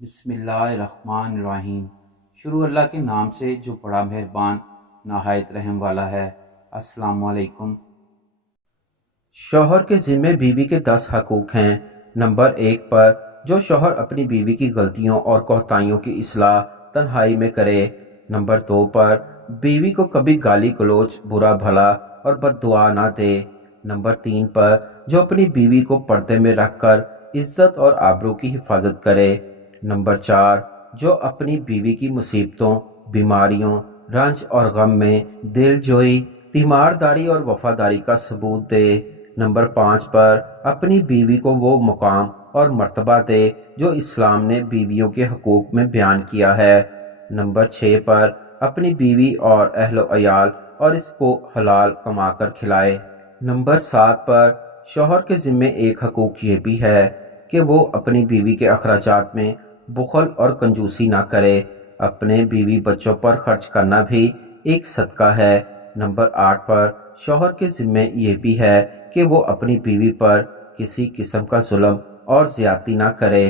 بسم اللہ الرحمن الرحیم۔ شروع اللہ کے نام سے جو بڑا مہربان نہایت رحم والا ہے۔ السلام علیکم۔ شوہر کے ذمے بیوی کے 10 حقوق ہیں۔ نمبر 1 پر جو شوہر اپنی بیوی کی غلطیوں اور کوتاہیوں کی اصلاح تنہائی میں کرے۔ نمبر 2 پر بیوی کو کبھی گالی گلوچ، برا بھلا اور بد دعا نہ دے۔ نمبر 3 پر جو اپنی بیوی کو پردے میں رکھ کر عزت اور آبرو کی حفاظت کرے۔ نمبر 4 جو اپنی بیوی کی مصیبتوں، بیماریوں، رنج اور غم میں دل جوئی، تیمارداری اور وفاداری کا ثبوت دے۔ نمبر 5 پر اپنی بیوی کو وہ مقام اور مرتبہ دے جو اسلام نے بیویوں کے حقوق میں بیان کیا ہے۔ نمبر 6 پر اپنی بیوی اور اہل و عیال اور اس کو حلال کما کر کھلائے۔ نمبر 7 پر شوہر کے ذمے ایک حقوق یہ بھی ہے کہ وہ اپنی بیوی کے اخراجات میں بخل اور کنجوسی نہ کرے۔ اپنے بیوی بچوں پر خرچ کرنا بھی ایک صدقہ ہے۔ نمبر 8 پر شوہر کے ذمے یہ بھی ہے کہ وہ اپنی بیوی پر کسی قسم کا ظلم اور زیادتی نہ کرے۔